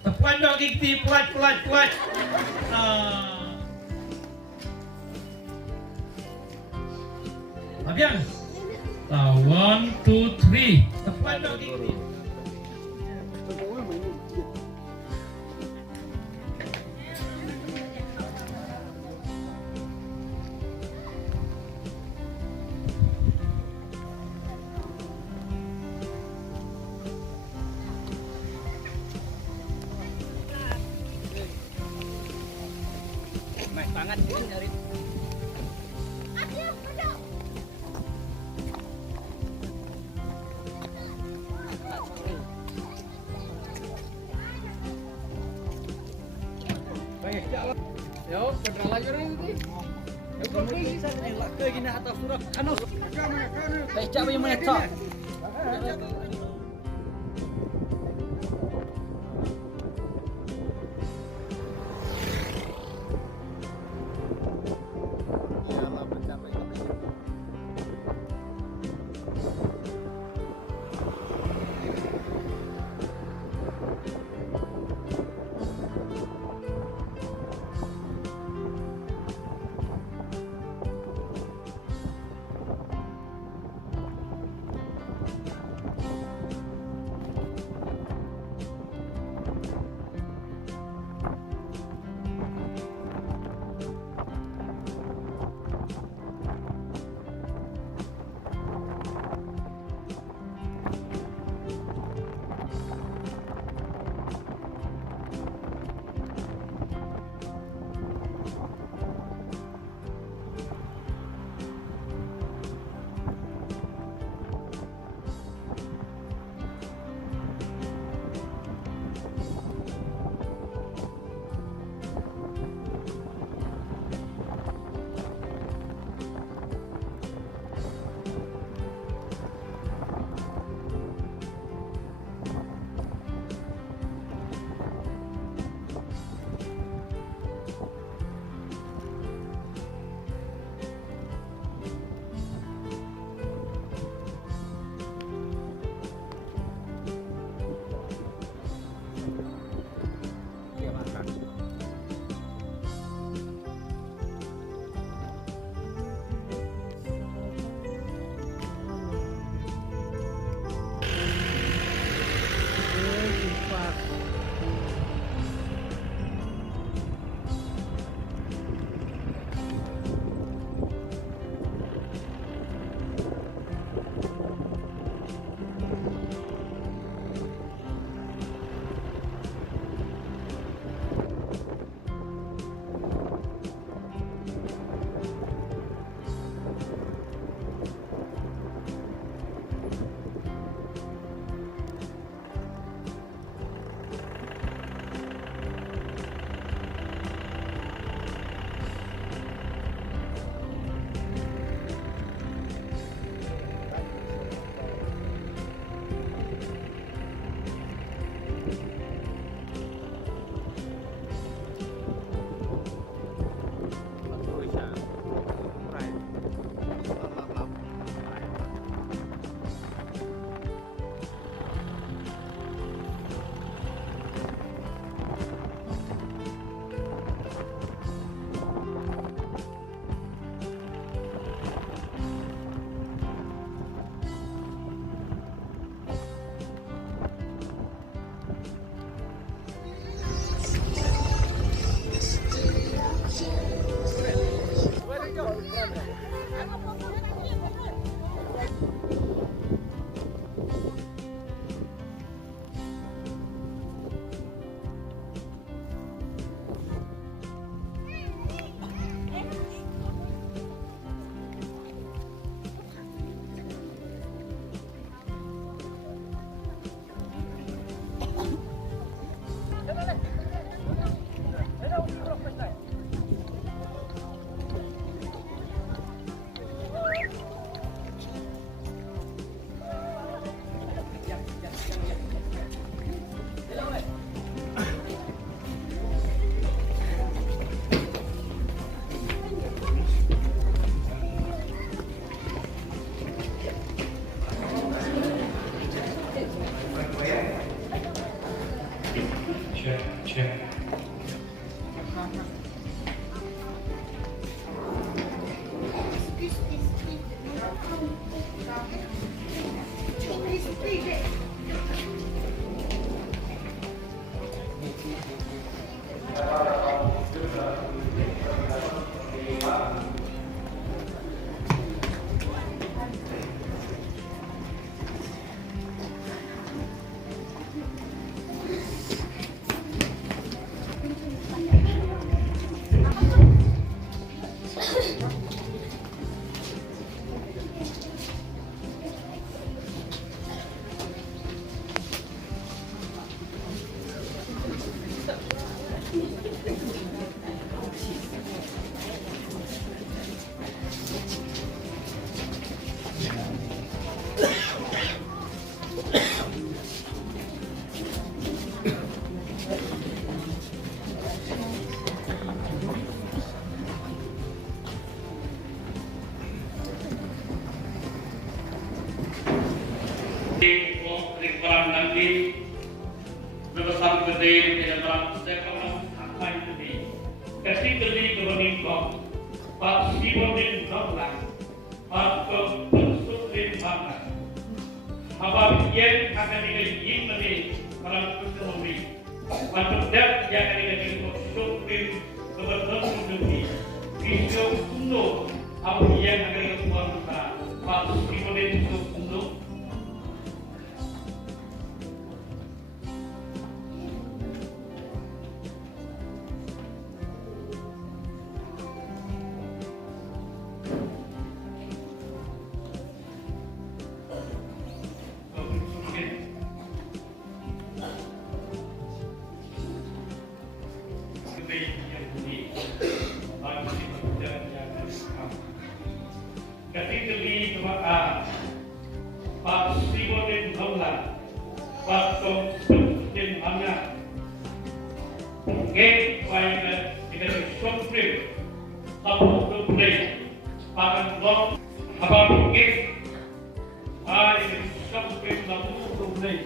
Tepuan dong Jingkyntiew, pelan. Abiang. 1, 2, 3. Tepuan dong Jingkyntiew. Tangan ini dari yo, pedal aja ini. Yo, pergi sana elak ke gini atas surat. Anu. Becak punya menecak. check. Nanti berbesar gede di dalam sekolah apa itu di kasih gede kebening kau Pak Siborlin Nonglang Pak Pynsuklin Marngar apa yang akan digigit nanti orang ekonomi untuk dap yang akan digigit Pynsuklin kebetulan dunia isu untuk apa yang akan digigit Pak Siborlin untuk Pak Siborlin Nonglang, Pak Pynsuklin Marngar, Jong dengan Kurim, Siborlin, Pak Jong, apa mungkin? Dengan Kurim, Siborlin,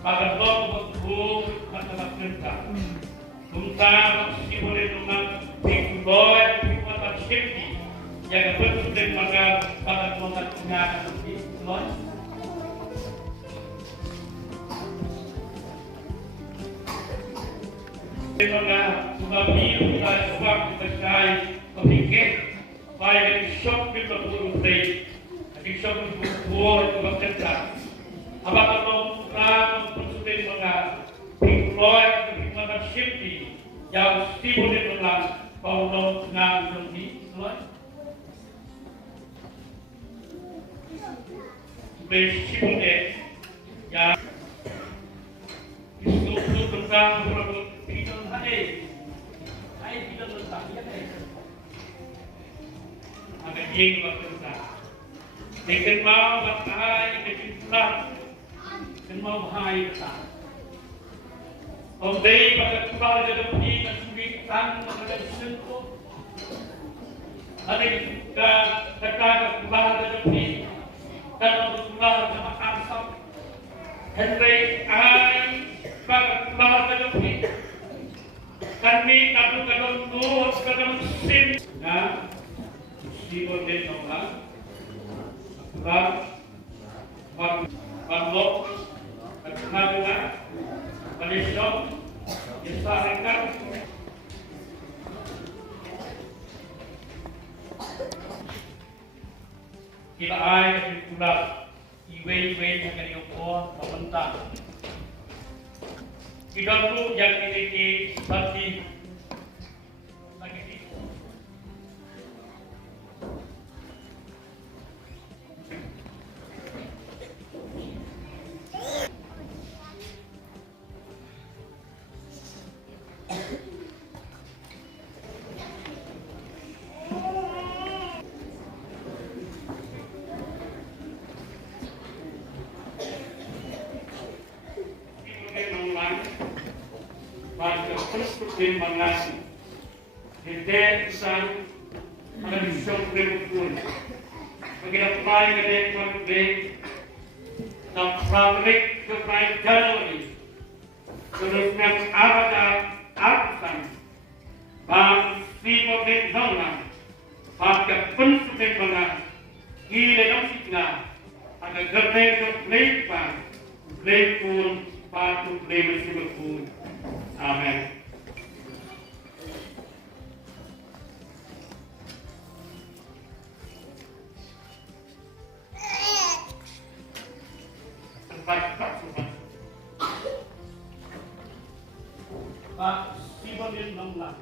Pak Jong betul masalah kerja. Tentang Siborlin Nonglang, Pynsuklin, Pynsuklin safety. Yang Pynsuklin Marngar pada kelompok tengah di Burom. Marngar suami kita sebab kita berpikir baik di shop di Burom di shop di Burom itu bekerja. Apa kalau kita Pynsuklin Marngar Pynsuklin safety yang Siborlin Nonglang kalau tengah di Burom. Siborlin yang itu tentang tidak tidak letak ya ada yang bertentang dengan mau bertai dengan pulang dengan mau bahaya besar Omdei pada pulang ada pergi dan sulitan ada sentuh ada juga tekan pulang ada pergi dan Allah sama asap Henry I bagaimana terjadi kami kadang-kadang tuh kadang sin nah Siborlin Nonglang Marngar Marngar Malaysia disarankan kita air pulang iwe yang kami ukur mementang kita tu yang ini seperti lagi Pynsuklin Marngar Hidayat Sang akan disokrim pun Bagaimana prime dengan dan pabrik ke prime Januari terusnya abada atusan bang Siborlin Nonglang pada Pynsuklin menang gile nongsikna ada gerteng untuk lepan lepun patu lemen Siborlin. Amen. Pak Siborlin Nonglang.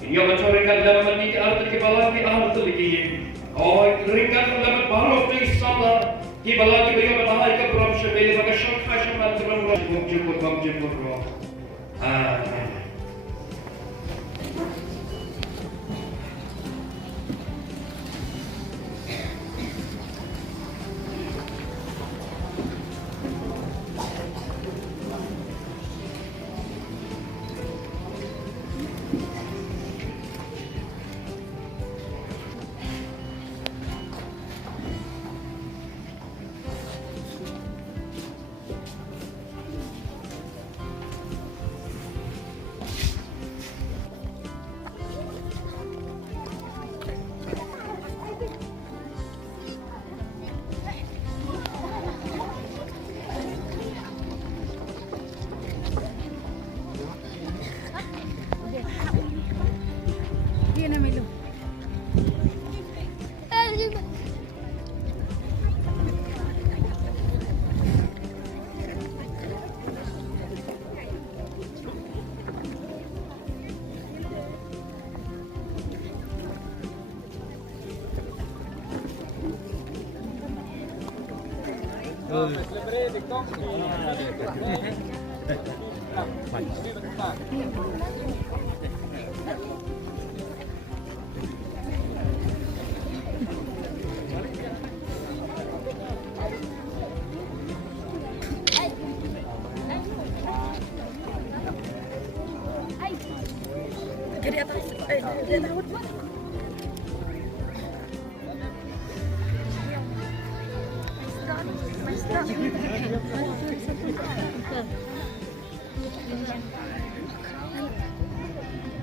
Ia mencorengkan dalam meniti arti kibalaki arti lagi. Oh, ringkan dalam baru salah kibalaki bagi matahari ke Burom sebeli bagi syurga syurga terang jemput roh.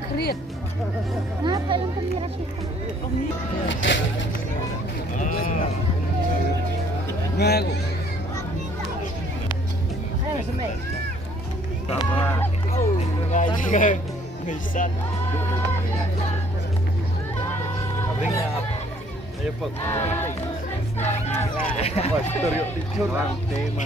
Keren. Ngapa yang pemirsa kita? Ngaku. Ayo semai. Sama. Misan. Abringnya apa? Ayo pak. Wah, teriak dicur. Tema.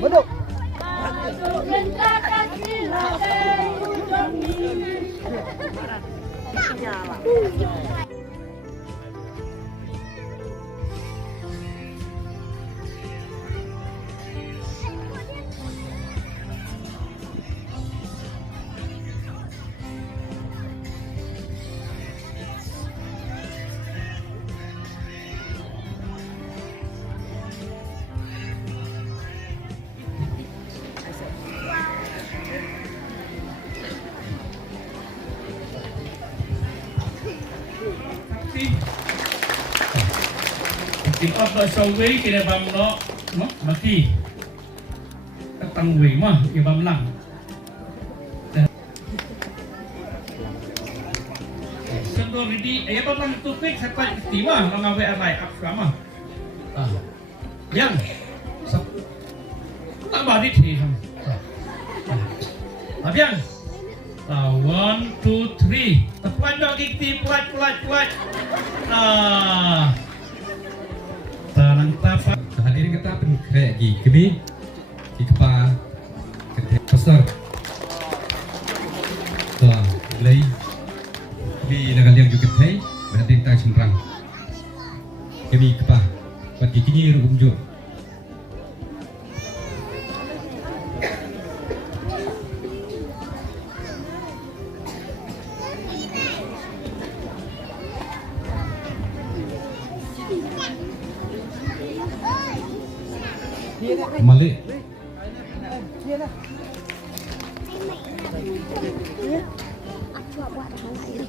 Beduk. If apa saway kena bamlo, mati. Ketang wei mah, ya bamlang. Sentuh ini, ya bamlang tupik sampai timah, orang awe arai aksama. Yang, tak badit ni. Abiang. 1, 2, 3. Tepat dong gigi, pelat. Tarang tapa. Hadirin kata penkret gi kini di kepa besar. Tuh, lei di negara yang juga thay berhenti tak sembrang. Kami kepa buat gigi rukum jo. Malik. Buat hal lain.